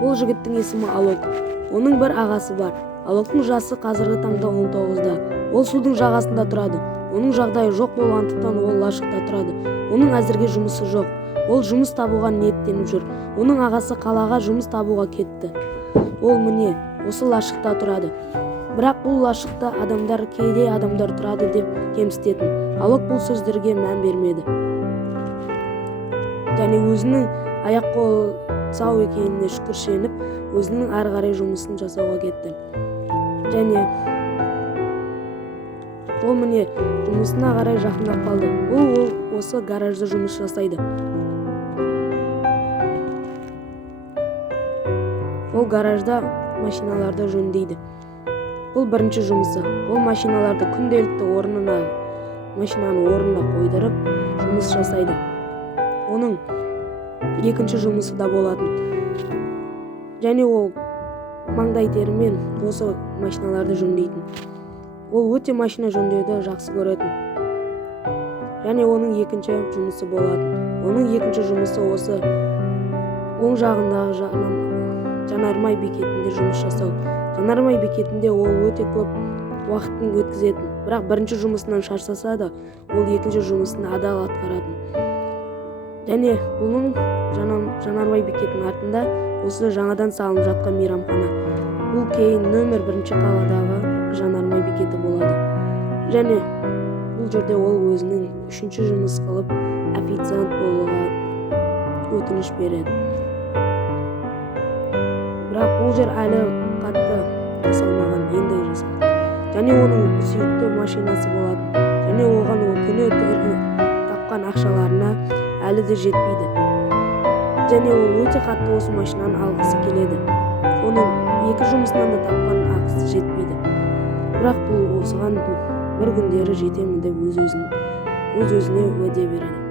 Бұл жігіттің есімі Алок. Оның бір ағасы бар. Алоктың жасы қазіргі таңда 19-да. Ол судың жағасында тұрады. Оның жағдайы жоқ болғандықтан ол лашықта тұрады. Оның әзірге жұмысы жоқ. Ол жұмыс табуға ниеттеніп жүр. Оның ағасы қалаға жұмыс табуға кетті. Ол міне осы лашықта тұрады. Бірақ бұл лашықта адамдар кейде адамдар тұрады деп кемсітетін. Алок бұл сөздерге мән бермеді. Және өзінің аяқ-қолы сау екеніне шүкіршеніп, өзінің ары қарай жұмысын жасауға кетті. Және ол міне жұмысына қарай жақындап қалды. Ол осы гаражда жұмыс жасайды. Ол гаражда машиналарды жөндейді. Бұл бірінші жұмысы. Ол машиналарды күнделікті машинаны орнына қойдырып жұмыс жасайды. Оның екінші жұмысы да болатын. Және ол маңдай терімен осы машиналарды жөндейтін. Ол өте машина жөндеуді жақсы көретін. Және оның екінші жұмысы болатын. Оның екінші жұмысы осы оң жағындағы жанармай бекетінде жұмыс жасау. Жанармай бекетінде ол өте көп уақытын өткізетін. Бірақ бірінші жұмысынан шаршаса да, ол екінші жұмысын адал атқаратын. Және бұның жанармай бекетінің артында осы жаңадан салынып жатқан мейрамхана. Бұл кейін нөмір 1 қаладағы жанармай бекеті болады. Және бұл жерде ол өзінің үшінші жұмыс қылып официант болуға өтініш береді. Бірақ бұл жер әлі қатты жасалмаған, енді жасалады. Және оның сүйікті машинасы болады. Және оған ол күні тапқан ақшаларына әлі де жетпейді. Және ол өте қатты осы машинаны алғысы келеді. Оның екі жұмысынан да тапқан ақысы жетпейді. Бірақ бұл осыған бір күндері жетемін деп өз-өзіне уәде береді.